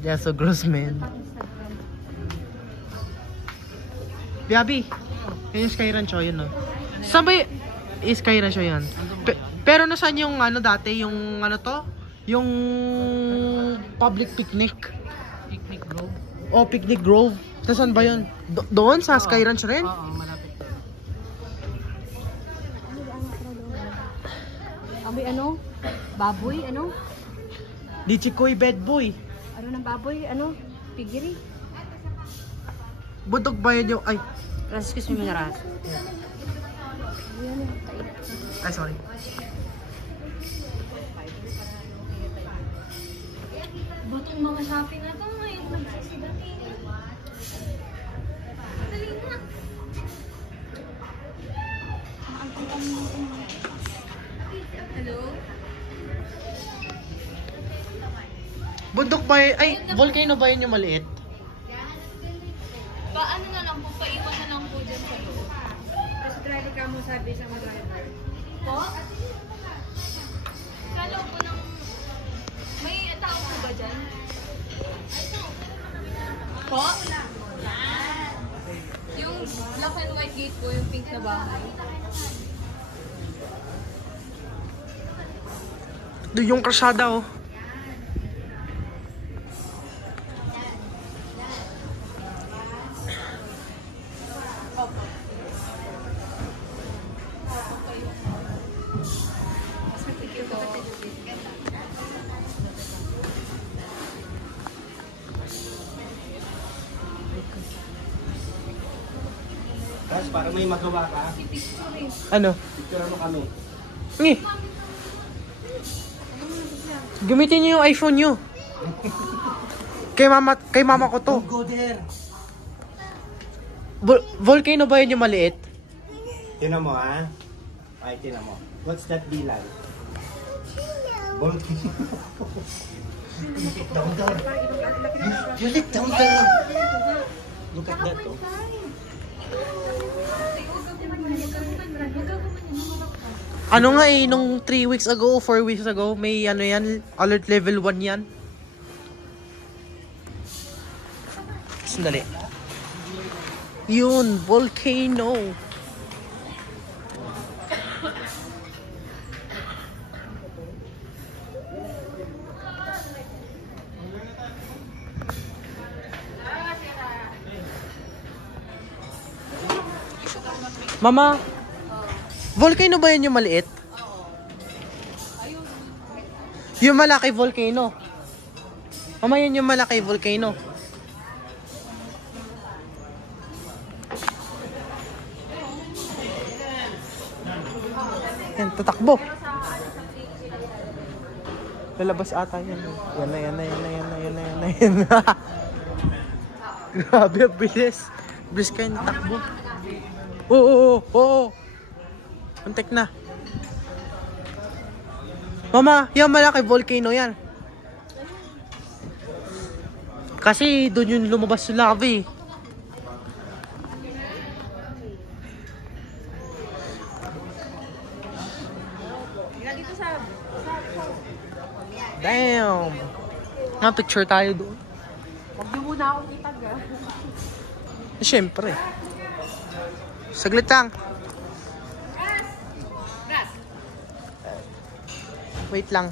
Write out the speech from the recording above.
Yeah, so gross, man. Biabi, yun yung Sky Ranch, yun, no? Saan ba yung Sky Ranch, yan? Pero nasaan yung, ano, dati, yung, ano to? Yung public picnic. Picnic Grove? Oh, Picnic Grove. Saan ba yun? Doon, sa Sky Ranch rin? Oo, malapit. Aboy ano? Baboy ano? Di Chikoy Bed Boy. Ano ng baboy? Ano? Pigiri? Budog ba yun yung... Ay, Excuse me, Ras. ay, sorry. Batong mga shopping na to. Ngayon nagsisidati. Dali na. Hello? Bundok ba yun? Ay, volcano ba yun yung maliit? Paano na lang po? Paiwan na lang po dyan sa loob. Tapos driver ka mo sabi sa mga driver. Po? Sa loob po ng... May tao po ba dyan? Po? Yung black and white gate po, yung pink na bahay. Doon yung krasada, oh. Guys, para may magawa ka, Ano? picture mo kami. Ngi. Gamitin niyo yung iPhone niyo. Kay mama ko to. Go there! Volcano ba yun yung maliit? Tinan mo, ha? Ay, tinan mo. What's that bilang? Volcano. You sit down there. You sit down there. Look at that, oh. Ano nga eh, nung 3 weeks ago, 4 weeks ago, may ano yan, alert level 1 yan. Sandali. Yun, volcano. Mama, volcano ba yun yung maliit? Yung malaki volcano. Mama, yun yung malaki volcano. Yan, tatakbo. Lalabas ata yan. Yan na, yan na, yan na, yan na, yan na, yan na, yan na. Grabe, ang bilis. Bilis kayo natakbo. Oo. Antek na. Mama, yung malaki volcano yan. Kasi doon yung lumabas yung lava eh. Damn. Nga, picture tayo doon. Huwag niyo muna akong itag ah. Siyempre. Saglit lang. Wait lang.